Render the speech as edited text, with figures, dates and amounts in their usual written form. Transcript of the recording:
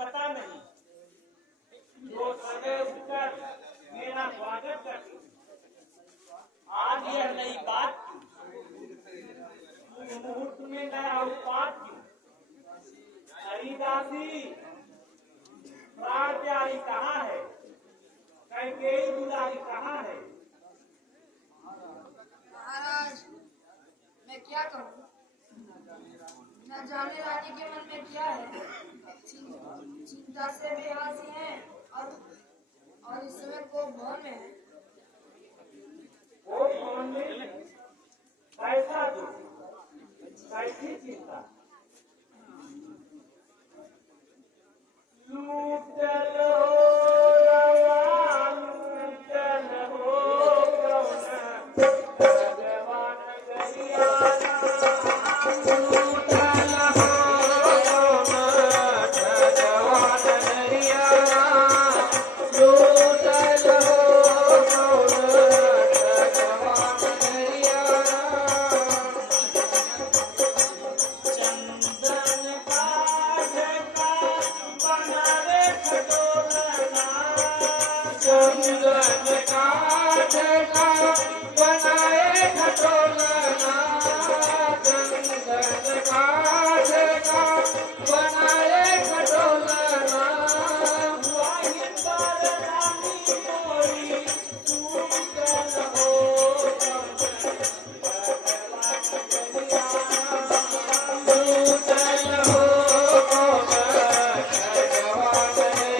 पता नहीं जो सदैव उठकर मेरा स्वागत करती। आज यह नई बात क्यों? मुहूर्त में नया उत्पाद क्यों? हरिदासी प्राण प्यारी कहाँ है? कैकेयी दुलारी कहाँ है? महाराज, मैं क्या करूं? न जाने रानी के मन में क्या है। चिंता से बेहासी है और इस समय को भवन में है। वो भवन में कैसा दुख, कैसी चिंता? लूटल हो हो